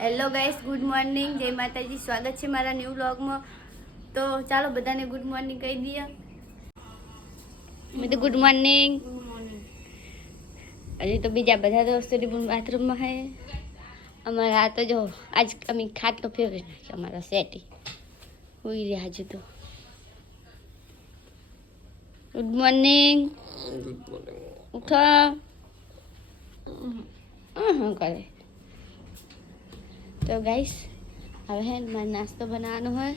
Hello guys, good morning, જય માતાજી. સ્વાગત છે મારા ન્યૂ વ્લોગમાં. તો ચાલો બધાને ગુડ મોર્નિંગ કહી દઈએ. મેં તો ગુડ મોર્નિંગ. હજી તો બીજા બધા દોસ્તો બાથરૂમમાં હે. અમારા આ તો જો આજ અમે ખાટલો ફેવરેટ નાખ્યો અમારા સેટી હોઈ રહ્યા હજુ તો. Good morning. ઉઠો. શું કરે? તો ગાઈસ હવે હે મારે નાસ્તો બનાવવાનો હોય.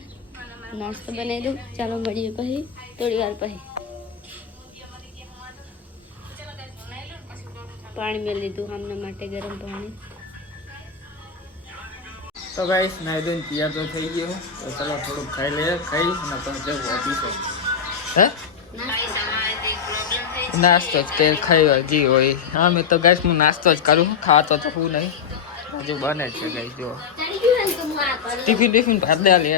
નાસ્તો બનાવી દઉં. ચાલો મળીએ પછી થોડી વાર પછી. પાણી મેં લીધું આમના માટે, ગરમ પાણી. તો ગાઈસ નાઈ ધોઈને તૈયાર તો થઈ ગયો. તો ચલો થોડુંક ખાઈ લઈએ. ખાઈ અને પછી જવું ઓફિસે. હે નાસ્તો જ કે ખાઈ હજી હોય. હા મેં તો ગાઈસ હું નાસ્તો જ કરું. ખાતો તો હું નહીં, હજુ બને છે ગાઈસ. જો ટિફિન ભાત દે લે.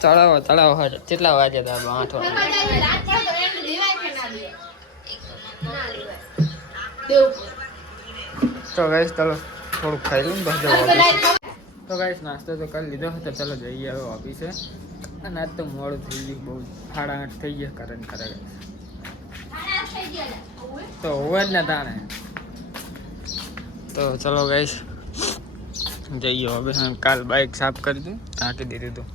ચડાવો હટ. કેટલા વાગે હતા? 8 વાગે. તો ગાઈસ ચલો થોડુંક ખાઈ લઉં બસ જવું ઓફિસે. તો ગાઈસ નાસ્તો તો કરી લીધો હતો. ચલો જઈએ હવે ઓફિસે. અને આજ તો મોડું થઈ ગયું બહુ. 8:30 થઈ ગયા કરે તો હોવે જ ને તાણે. તો ચલો ગાઈસ જઈએ હવે. કાલ બાઇક સાફ કરી દઉં, ઢાંકી દીધું હતું.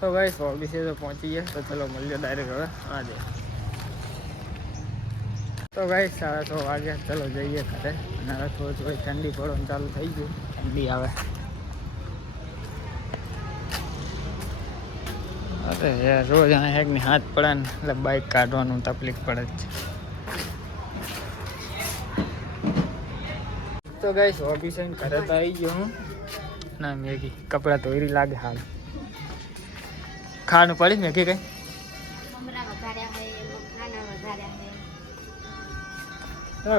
તો ગાઈસ ઓફિસે તો પહોંચી ગયા. તો ચલો મળીએ ડાયરેક્ટ હવે આજે. તો ગાઈસ 6:30 વાગ્યા. ચલો જઈએ ઘરે. અને હવે થોડી ઠંડી પડવાનું ચાલુ થઈ ગયું. ઠંડી આવે. અરે યાર રોજ અહીંયા એકની હાથ પડે ને એટલે બાઇક કાઢવાનું તકલીફ પડે જ છે. તો ગાઈસ ઓફિસે ઘરે તો આવી ગયો હું. ના મેગી કપડાં ધોઈ લાગે હાલ. ખાવાનું પડી મેગી કઈ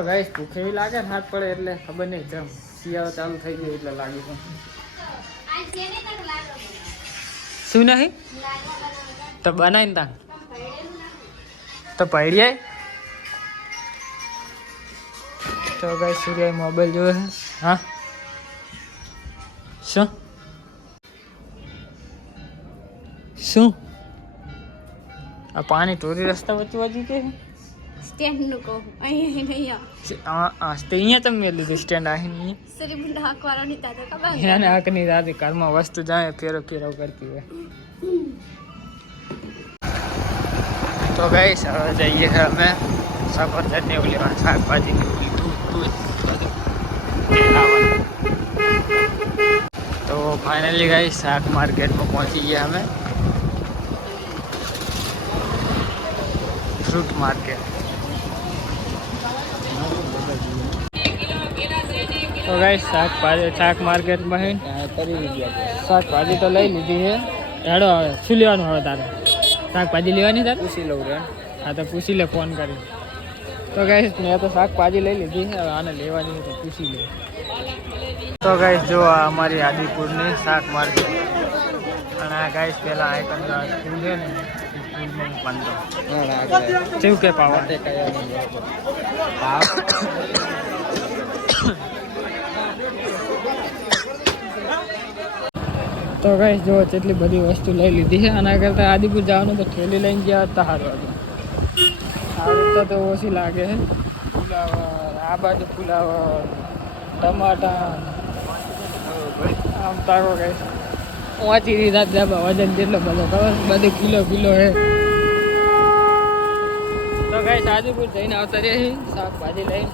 ગાઈસ ભૂખ એવી લાગે ને હાથ પડે એટલે ખબર નહીં. જમ શિયાળો ચાલુ થઈ ગયો એટલે લાગે છે. શું નહીં તો બનાવીને તા તો પડી. તો ગાઈસ સૂર્ય મોબાઈલ જોવે છે. હા શું શું આ પાણી ટોરી રસ્તા વચ્ચે વાજી કે સ્ટેન્ડ નું કહું અહીંયા તમે મેં લીધું સ્ટેન્ડ આવીને સરી હાકવાળો નહીં થતો ખબર એને હાકની દાદી ઘરમાં વસ્તુ જાય ફેરો ફેરો કરતી હોય. તો ગાઈસ હવે જઈએ અમે સફરજનને એવું લેવાનું, શાકભાજી તો ફાઇનલી ગાઈસ શાક માર્કેટમાં પહોંચી ગયા અમે. Fruit market. તો ગાઈસ શાક માર્કેટમાં શાકભાજી તો લઈ લીધી છે. હેડો હવે શું લેવાનું હવે તારે? શાકભાજી લેવાની તારે? પૂછી લઉં રે. હા તો પૂછી લે ફોન કરી. તો ગાઈસ મેં તો શાકભાજી લઈ લીધી છે. હવે આને લેવાની તો પૂછી લે. તો ગાઈસ જો આ અમારી આદિપુરની શાક માર્કેટ. અને આ ગાઈસ પેલા આઈકન સ્કૂલ છે ને સ્કૂલમાં 15 કેવું કે પાવા તો ગાઈસ જો કેટલી બધી વસ્તુ લઈ લીધી છે. આના કરતાં આદિપુર જવાનું તો થેલી લઈને ગયા હતા સારું હતું. આ રીતે તો ઓછી લાગે છે. ફુલાવર આ બાજુ ફુલાવર ટમાટા આમ તારો ગાઈસ ઓછી રીત વજન જેટલો બધો ખબર બધું કિલો હે. તો ગાઈસ આદિપુર જઈને આવતા રહી શાકભાજી લઈને.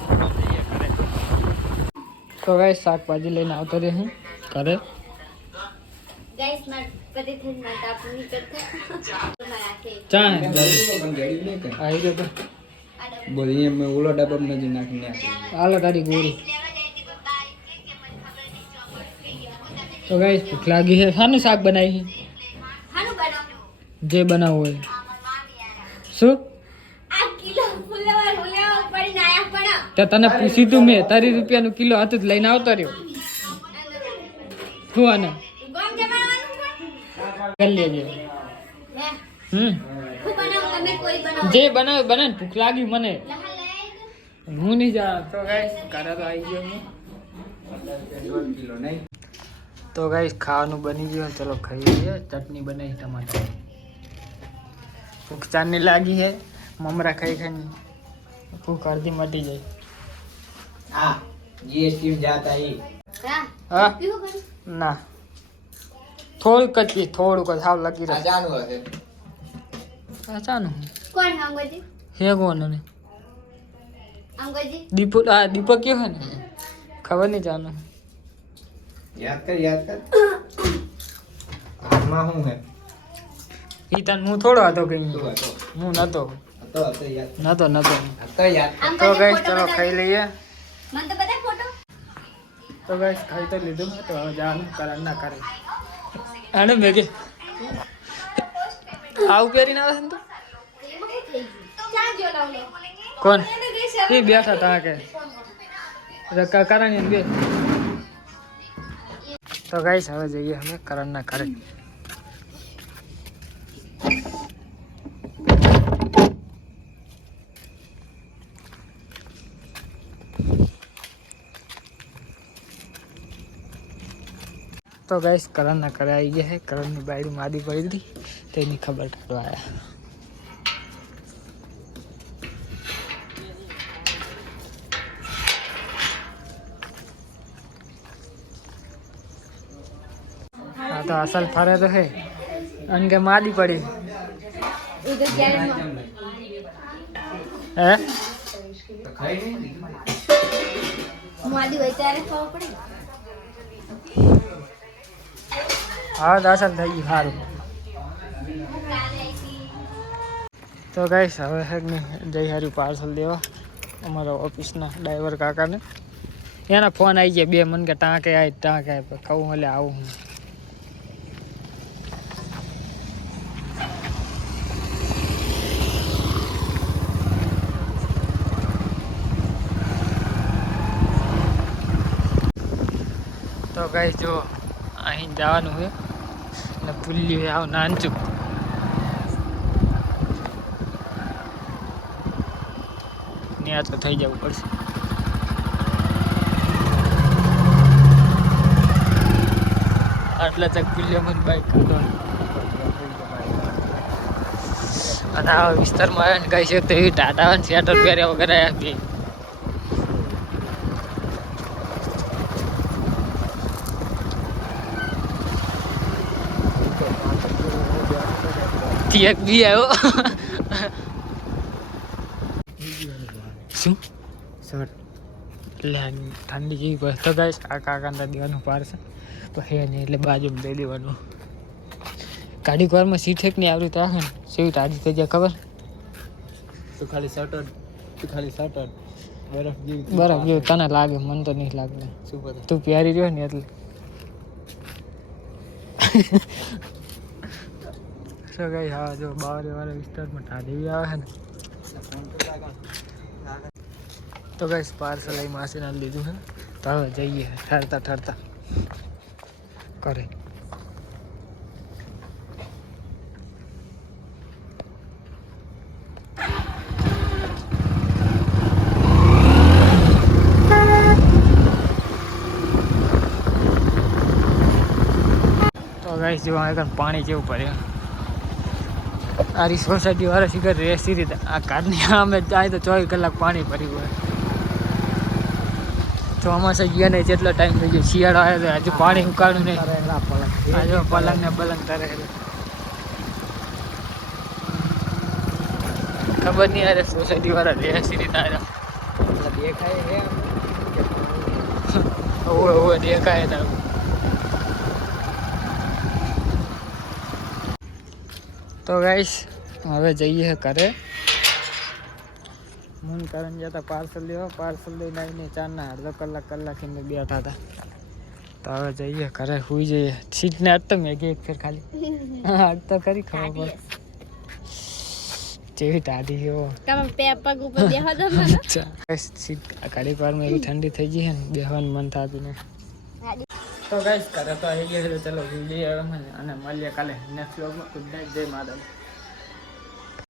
તો ગાઈસ શાકભાજી લઈને આવતા રહી ઘરે. ગાઈસ માર પતિ થઈ માતા આપની કરતા ચા આવી ગયો તો બોલી મેં ઓલો ડબ્બા નજી નાખીને હાલો તારી ગોળી. તો ગાઈસ ભૂખ લાગી છે. શાનું શાક બનાવી છે? જે બનાવવું હોય. શું તો તને પૂછી તું મેં તારી રૂપિયાનું કિલો હતું જ લઈને આવતો રહ્યો. શું આને કરી લેજે. જે બનાવે ભૂખ લાગી મને. હું નહીં જા તો ગાઈસ ઘરે તો આવી ગયો હું 1.5 કિલો નહીં. તો ગાઈસ ખાવાનું બની ગયું ચલો ખાઈ લઈએ ચટણી બનાવી ટમાટર ભૂખ ચાંદની લાગી છે મમરા ખાઈ ખાઈને ભૂખ અડધી મટી જાય હા જીએસટી જાતા હી. હા ના થોડુંક જ પી થોડુંક જ હાવ લગી આ રહે જાનું હશે. અચાનક કોણ અંગજી હે કોણ ને અંગજી દીપક કયો હે ને ખબર નહીં જાનું યાદ કર આમાં શું હે ઈ તને હું થોડો હતો કઈ શું હતો હું નતો હતો યાદ નતો હતો યાદ તો ગાઈસ ચલો ખાઈ લઈએ મને તો બતાય ફોટો તો ગાઈસ ખાઈ તો લીધું તો હવે જવાનું કરણ ના કરે આને મેગે આવું પહેરીને આવે છે ને તું? ક્યાં ગયો લાવલો કોણ એ બેઠા તા કે કરણ બે તો ગાઈસ હવે જઈએ અમે કરણ ના કરે તો ગાઈસ કરણ ના કરે આવી ગયા છે કરણ ની બાયડી માદી પડી હતી તેની ખબર કાઢવા આવ્યા हाँ तो असल फरे तो है उनके मादी पड़ी ઉધર ક્યારે है તો ખાઈ નહીં માદી હોય ત્યારે ખબર પડે हाँ तो असल થઈ ગયું સારું તો ગાઈસ હવે હે ને જઈ હારી પાર્સલ દેવા અમારા ઓફિસના ડ્રાઈવર કાકાને એના ફોન આવી ગયા બે મન કે ટાંકે કહું એટલે આવું હું તો ગાઈસ જો અહીં જવાનું છે ને પુલ્લી આવ નાનચુક ત્યાં તો થઈ જવું પડશે આટલા ચક પુલ્લીમાં બાઈક કાઢવાનું અને આવા વિસ્તારમાં આવે ને ગાઈસ એક તો એવી ટાટા આવે ને સ્વેટર પહેર્યા વગર આવ્યા બે એક બી આવ્યો શું સર એટલે ઠંડી જેવી પડે તો ગાઈસ આ કાકાને દેવાનું પારશે તો હે નહીં એટલે બાજુમાં દઈ દેવાનું ગાડી વારમાં સીટ એક નહીં આવડી રાખે ને સીટ આડી થઈ જાય ખબર તું ખાલી શર્ટ બરફ જેવું તને લાગે મને તો નહીં લાગે શું પતા તું પ્યારી રહ્યો ને એટલે તો ગાઈસ હા જો બાવરીવાળા વિસ્તારમાં ઠાડી આવે ને તો ગાઈસ પાર્સલ અહીં માસીને લીધું છે તો હવે જઈએ ઠરતા કરે તો ગાઈસ જો આગળ પાણી જેવું પડે આ સોસાયટી વાળા શીખર રેસી રીતે આ કારની અમે જાય તો 24 કલાક પાણી ભર્યું હોય ચોમાસા ગયા નહીં જેટલો ટાઈમ થઈ ગયો શિયાળો આવ્યો તો હજુ પાણી ઉકાળ્યું નહીં હજુ પલંગ ને બલંગ તરે ખબર નહીં યાર સોસાયટી વાળા રેસી રીતે આવ્યા દેખાય ઓવે દેખાય તા તો ગાઈસ હવે જઈએ ઘરે મન કરણ જતા પાર્સલ લઈને આવીને 4.5 કલાક એને બેઠા હતા તો હવે જઈએ ઘરે સુઈ જઈએ સીટને આજ તો મેગી એક ફેર ખાલી આજ તો ખરી ખબર પડે જેવી ટાઢી હો તમે પગ ઉપર બેહો દો મને સીટ ઘડીક વારમાં એવી ઠંડી થઈ ગઈ છે ને બેહવાનું મન થતું નહીં તો ગાઈસ ઘરે તો આવી ગયા છે ચલો સુઈ જઈએ અને મળીએ કાલે નેક્સ્ટ વ્લોગમાં ગુડ નાઇટ જય માતા